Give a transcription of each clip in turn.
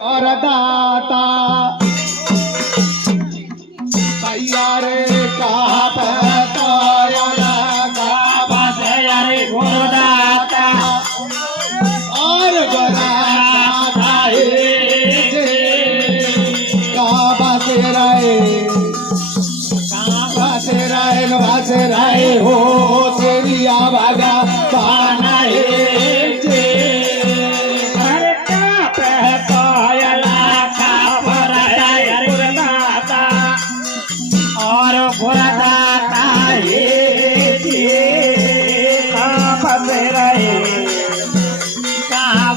और दाता भैया रे कहा बताया लगा बस रे गुरुदाता और बराता है कहा बस रहे हो तेरी आवाजा पाना है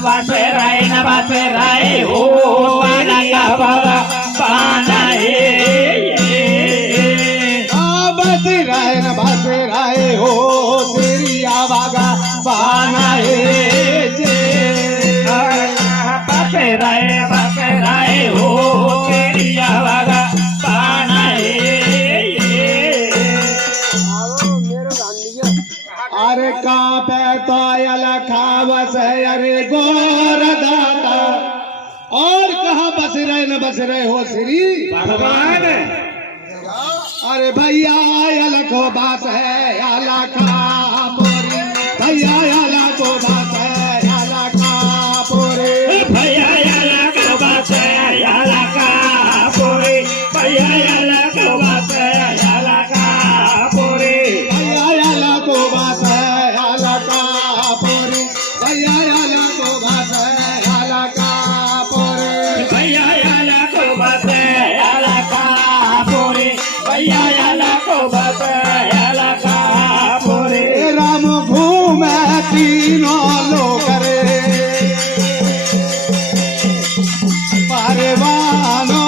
बसराए हो बसराए हो तेरी आवागा पाना है बसराए हो तेरी आवागा पाना है। अरे का पैतायल खावस अरे गोर दाता और कहा बस रहे हो श्री भगवान अरे भैया अलखो बास है अलखा पोरी भैया अलखो बास है अलखा पोरी भैया अलखो बास है अलखा पोरी भैया अलखो बास है अलखा पोरी भैया अलखो बास है अलखा पोरी भैया अलखो बास है अलखा पोरी भैया अलखो बास है अलखा पोरी भैया अलखो बास है अलखा पोरी राम घूमे तीनों लोग रे परवानो